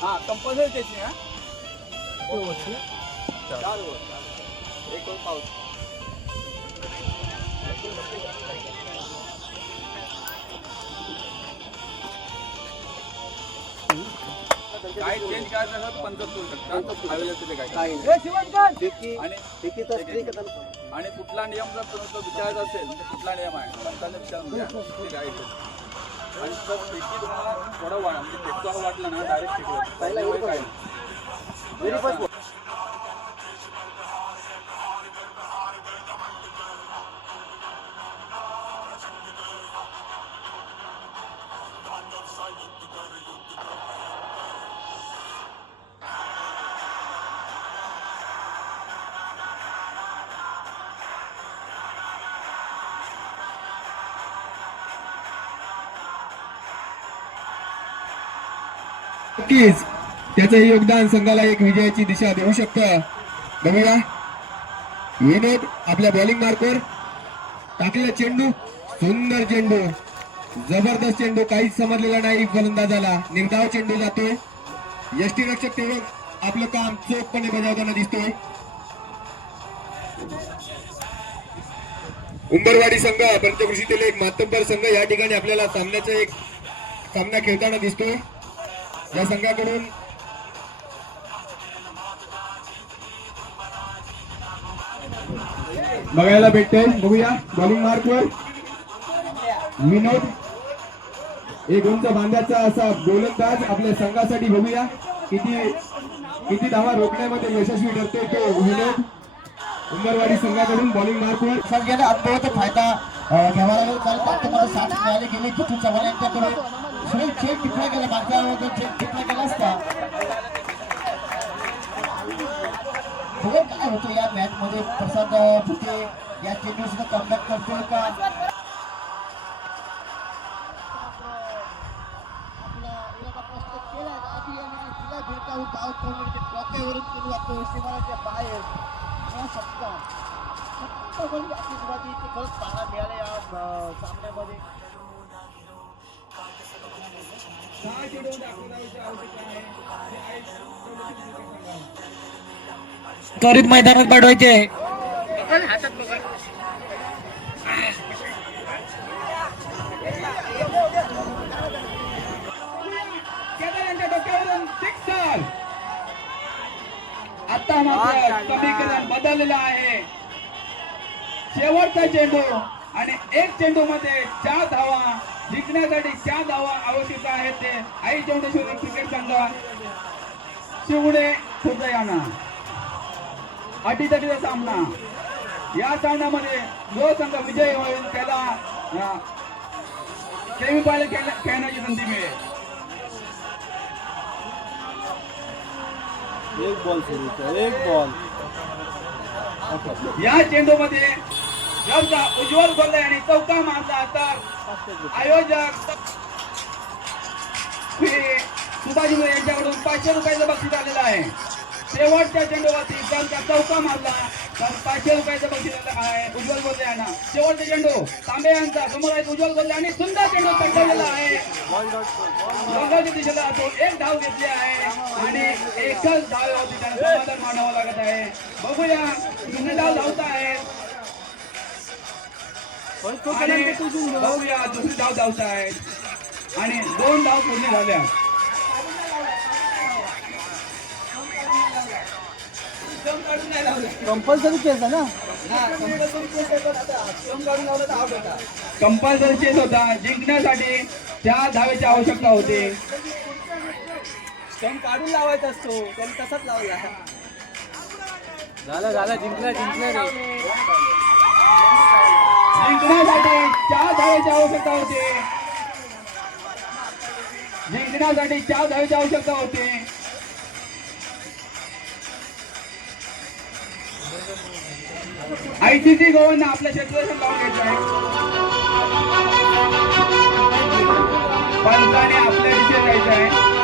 हाँ कंपल्सरी त्याची हा एक पाऊस काय चेंज करायचं असेल 50 करू शकता आयोजकाचे काय आणि कुठला नियम जर तुम्हाला विचारायचा असेल तर कुठला नियम आहे पंचांना विचारून घ्या ते गाईड आणि जर फेकी तुम्हाला थोडं म्हणजे फेकतो वाटलं ना डायरेक्ट फेकलं पहिला काय व्हेरी फर्स्ट नक्कीच त्याचं योगदान संघाला एक विजयाची दिशा देऊ शकतं. बघूया विनोद आपल्या बॉलिंग मार्कवर टाकलेला चेंडू, सुंदर चेंडू, जबरदस्त चेंडू, काहीच समजलेला नाही फलंदाजाला. निर्धाव चेंडू जातोय. यष्टीरक्षक तेवढं आपलं काम चोखपणे बजावताना दिसतोय. उंबरवाडी संघ पंचकृषीतील एक मातब्बर संघ या ठिकाणी आपल्याला सामन्याचा एक सामना खेळताना दिसतोय. या संघाकडून बघायला भेटते. बघूया बॉलिंग मार्कवर विनोद, एक उंच बांध्याचा असा गोलंदाज आपल्या संघासाठी. बघूया किती धावा रोखण्यामध्ये यशस्वी ठरतोय तो विनोद. उंबरवाडी संघाकडून बॉलिंग मार्कवर संघाने अद्भुत फायदा घ्यावा लागेल. कारण ताकदीमध्ये साथ मिळाली गेली. जिथून चव्हाण यांच्याकडे सुनील चेक टिपला गेला, मागच्या चेक टिपला गेला असता काय होतं या मॅच मध्ये. प्रसाद फुटे या चेंडू सुद्धा कमबॅक करतोय का बाहेर खरंच पाहायला मिळालं या सामन्यामध्ये. त्वरित मैदानात पाठवायचे. आता मात्र समीकरण बदललेलं आहे. शेवटचा चेंडू आणि एक चेंडू मध्ये 4 धावा जिंकण्यासाठी 4 धावा आवश्यक आहेत. ते आई चौंडेश्वरी क्रिकेट संघ शिवडे खुर्दयाना अटीतटीचा सामना. या सामन्यामध्ये जो संघ विजयी होईल त्याला सेमीफायनल खेळण्याची संधी मिळेल. एक बॉल एक बॉल या चेंडूमध्ये जर उज्ज्वल गोले आणि चौका मारला तर आयोजक सुभाजी मुळे यांच्याकडून 500 रुपयाचं बक्षीस आलेलं आहे. शेवटच्या चेंडूवरती जर का चौका मारला तर 500 रुपयाचं बक्षीस आहे उज्ज्वल गोले यांना. शेवटचा चेंडू तांबे यांचा समोर आहे उज्ज्वल गोले आणि सुंदर चेंडू पटकवलेला आहे. रंगाच्या दिशेला तो एक धाव घेतली आहे आणि एकच धावेवरती त्यांना समाधान मानावं लागत आहे. बघूया किती धाव धावत आहेत आणि बघूया दुसरी धाव धावत आहेत आणि 2 धाव पूर्ण झाल्या. कंपल्सरी केस आहे ना. कंपल्सरी चेस होता. जिंकण्यासाठी 4 धावेची आवश्यकता होती. स्टंप काढून लावायचा असतो, त्यांनी तसाच लावला. झालं जिंकलं जिंकण्यासाठी 4 धावेची आवश्यकता होती. जिंकण्यासाठी 4 धावेची आवश्यकता होती. आयसीसी गोवांना आपल्या क्षेत्रात लावून घ्यायचं आहे. पंचाने आपल्या विषय जायचं आहे.